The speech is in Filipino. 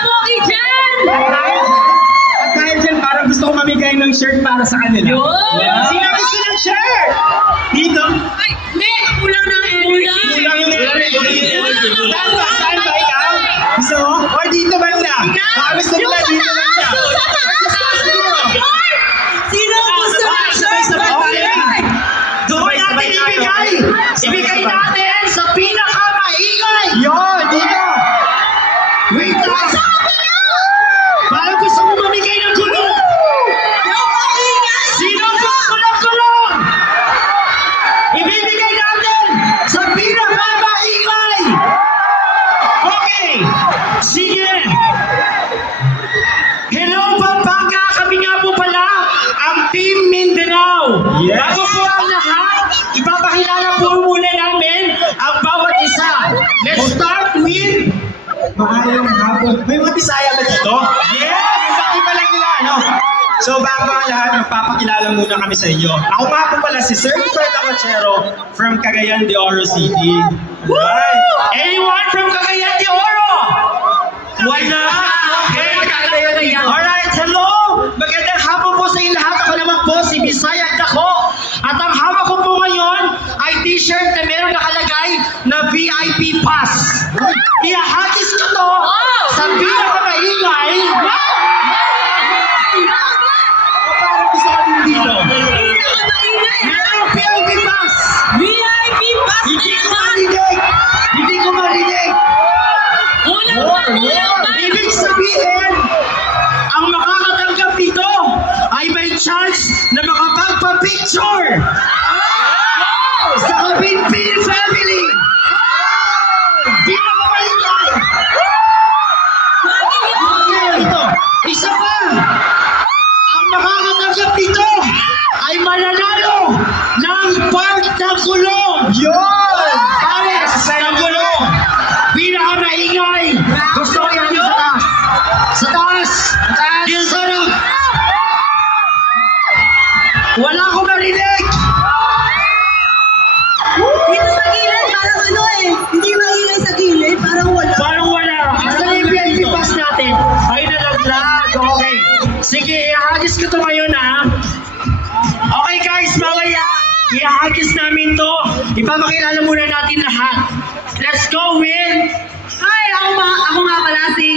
pogi dyan! At dahil dyan, parang gusto ko mamigay ng shirt para sa kanila. Yun! Sino gusto ng shirt? Dito? Ay, hindi! Kulang ng energy! Kulang yung Saan ba? Saan ba ikaw? Gusto mo? Or dito banda? Baka gusto Yung nila sa dito taas! banda. Yung sa taas! Sino ang gusto ng shirt? Doon natin ibigay! Ibigay natin sa pinakamaingay! Yun! Dito! Wait lang! Parang gusto mo mamigay ng gulong! Yung maingay! Sino ang gusto ng gulong? Ibibigay natin sa pinakamaingay! Okay! Sige! Hello, Pampanga! Kami nga po pala ang Team Mindanao! Yes. Bago po ang lahat, ipapakilala po muna namin ang bawat isa. Let's start with... Maayong hapon. May mga Bisaya ba dito? Yes! Bakit pa lang nila, ano? So bago ang lahat, magpapakilala muna kami sa inyo. Ako nga po pala si Sir Roberto Cochero from Cagayan de Oro City. Right. Anyone from Cagayan de Oro? Wala! Okay, Cagayan de Oro. Alright, hello! Magandang hapon po sa inyo lahat. Ako naman po si Bisaya Dako. At ang hawak ko po ngayon ay t-shirt na meron nakalagay na VIP Pass. Iahakis ko to sa pinakamaingay. Parang isa ka din dito. Pinakamaingay! Merong VIP Pass. VIP pass na Hindi ko naman! marinig. Hindi ko marinig. Ulang pa! Ibig sabihin, ang makakatanggap dito ay may chance na makapagpa-picture sa Kabinpin family. Di na mamalingay. Ito, isa pa. Ang makakatanggap dito ay mananalo ng part ng gulong. Yun! Pares ng gulong. Pinakamaingay. Gusto ko yan sa taas. Sa taas. Dito sa harap. Wala akong marinig. Dito sa gilid, parang ano eh. Hindi maingay sa gilid, parang wala. Parang wala. Asa na yung VIP pass natin? Ay, nalaglag. Okay. Sige, ihagis ko to ngayon ha. Okay guys, mamaya. Ihagis namin to. Ipapakilala muna natin lahat. Let's go with... Hi, ako nga pala si